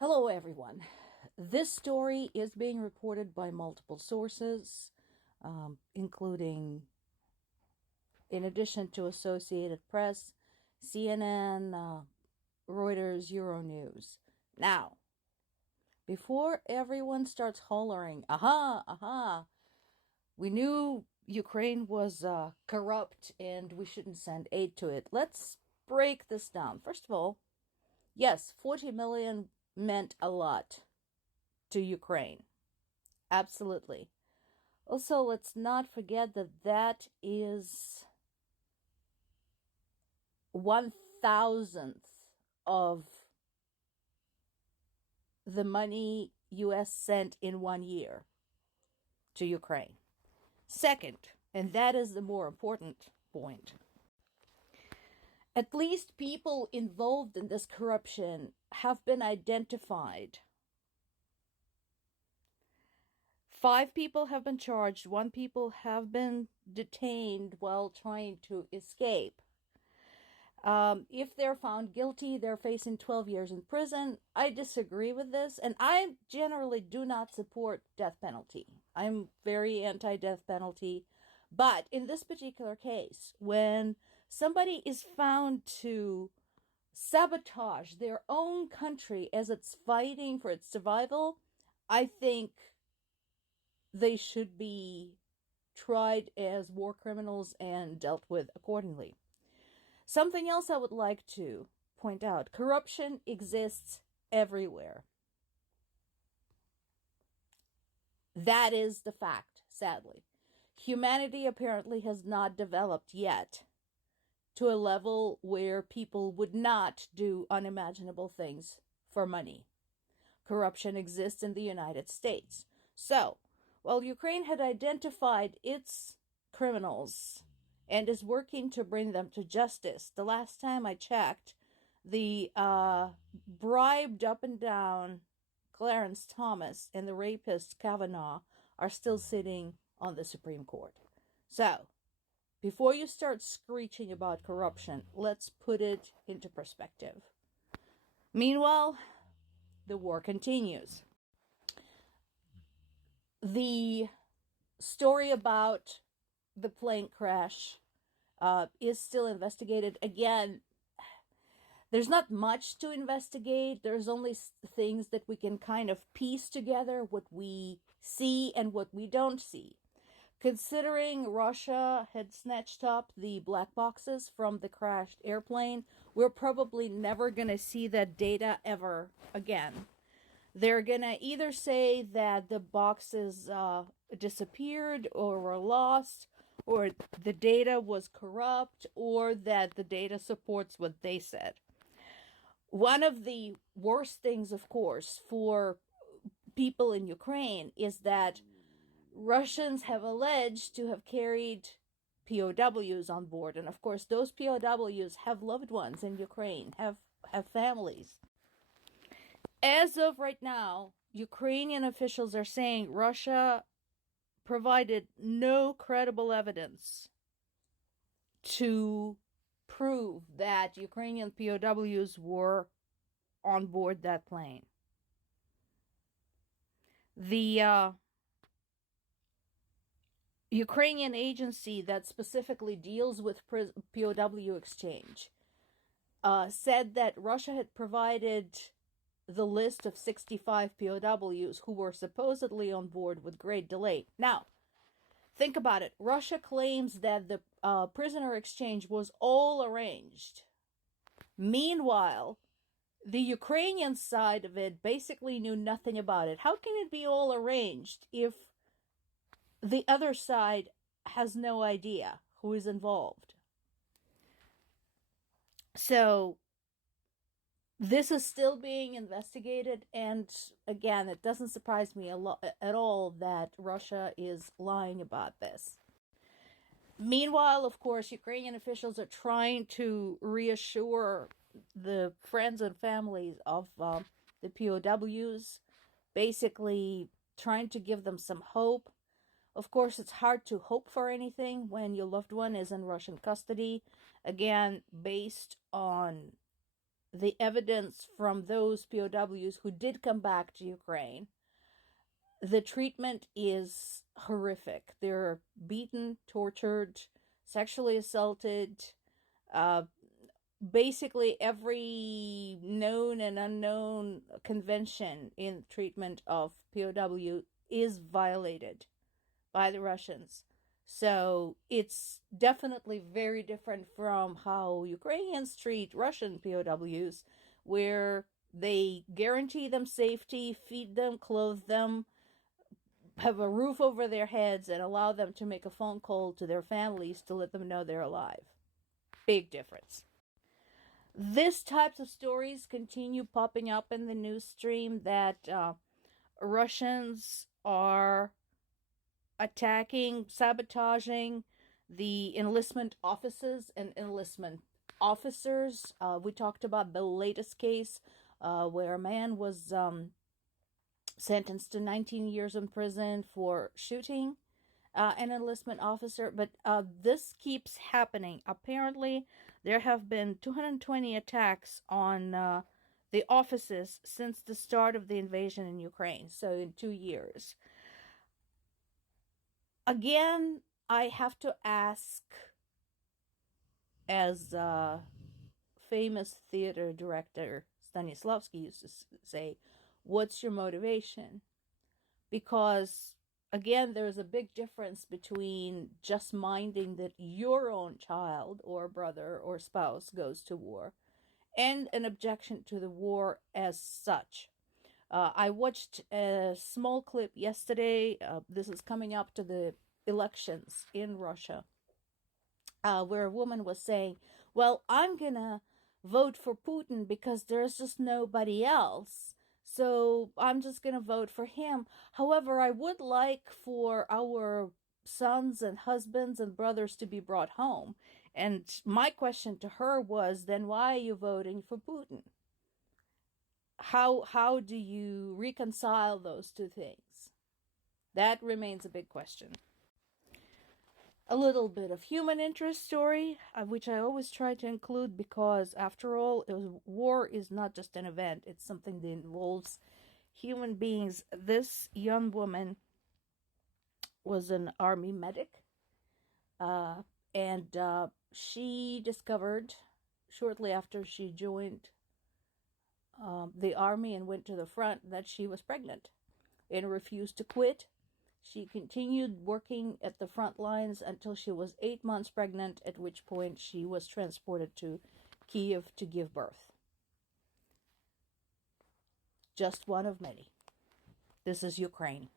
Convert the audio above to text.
Hello, everyone. This story is being reported by multiple sources, including, in addition to Associated Press, CNN, Reuters, Euronews. Now, before everyone starts hollering, aha, aha, we knew Ukraine was corrupt and we shouldn't send aid to it. Let's break this down. First of all, yes, 40 million meant a lot to Ukraine. Absolutely. Also, let's not forget that that is 1,000th of the money US sent in 1 year to Ukraine. Second, and that is the more important point, at least people involved in this corruption have been identified. 5 people have been charged, 1 people have been detained while trying to escape. If they're found guilty, they're facing 12 years in prison. I disagree with this, and I generally do not support death penalty. I'm very anti-death penalty. But in this particular case, when somebody is found to sabotage their own country as it's fighting for its survival, I think they should be tried as war criminals and dealt with accordingly. Something else I would like to point out: corruption exists everywhere. That is the fact, sadly. Humanity apparently has not developed yet to a level where people would not do unimaginable things for money. Corruption exists in the United States. So, while Ukraine had identified its criminals and is working to bring them to justice, the last time I checked, the bribed up and down Clarence Thomas and the rapist Kavanaugh are still sitting on the Supreme Court. So, before you start screeching about corruption, let's put it into perspective. Meanwhile, the war continues. The story about the plane crash is still investigated. Again, there's not much to investigate. There's only things that we can kind of piece together, what we see and what we don't see. Considering Russia had snatched up the black boxes from the crashed airplane, we're probably never going to see that data ever again. They're going to either say that the boxes disappeared or were lost, or the data was corrupt, or that the data supports what they said. One of the worst things, of course, for people in Ukraine is that Russians have alleged to have carried POWs on board. And of course, those POWs have loved ones in Ukraine, have families. As of right now, Ukrainian officials are saying Russia provided no credible evidence to prove that Ukrainian POWs were on board that plane. The Ukrainian agency that specifically deals with POW exchange said that Russia had provided the list of 65 POWs who were supposedly on board with great delay. Now, think about it. Russia claims that the prisoner exchange was all arranged. Meanwhile, the Ukrainian side of it basically knew nothing about it. How can it be all arranged if the other side has no idea who is involved? So, this is still being investigated, and again, it doesn't surprise me at all that Russia is lying about this. Meanwhile, of course, Ukrainian officials are trying to reassure the friends and families of the POWs, basically trying to give them some hope. Of course, it's hard to hope for anything when your loved one is in Russian custody, again, based on the evidence from those POWs who did come back to Ukraine, the treatment is horrific. They're beaten, tortured, sexually assaulted. Basically, every known and unknown convention in treatment of POW is violated by the Russians. So it's definitely very different from how Ukrainians treat Russian POWs, where they guarantee them safety, feed them, clothe them, have a roof over their heads, and allow them to make a phone call to their families to let them know they're alive. Big difference. This types of stories continue popping up in the news stream that Russians are attacking, sabotaging the enlistment offices and enlistment officers. We talked about the latest case where a man was sentenced to 19 years in prison for shooting an enlistment officer, but this keeps happening. Apparently, there have been 220 attacks on the offices since the start of the invasion in Ukraine, so in 2 years. Again, I have to ask, as famous theater director Stanislavski used to say, what's your motivation? Because, again, there's a big difference between just minding that your own child or brother or spouse goes to war and an objection to the war as such. I watched a small clip yesterday. This is coming up to the elections in Russia, where a woman was saying, well, I'm going to vote for Putin because there's just nobody else. So I'm just going to vote for him. However, I would like for our sons and husbands and brothers to be brought home. And my question to her was, then why are you voting for Putin? How do you reconcile those two things? That remains a big question. A little bit of human interest story, which I always try to include because, after all, war is not just an event. It's something that involves human beings. This young woman was an army medic, and she discovered, shortly after she joined the army and went to the front, that she was pregnant and refused to quit. She continued working at the front lines until she was 8 months pregnant, at which point she was transported to Kiev to give birth. Just one of many. This is Ukraine.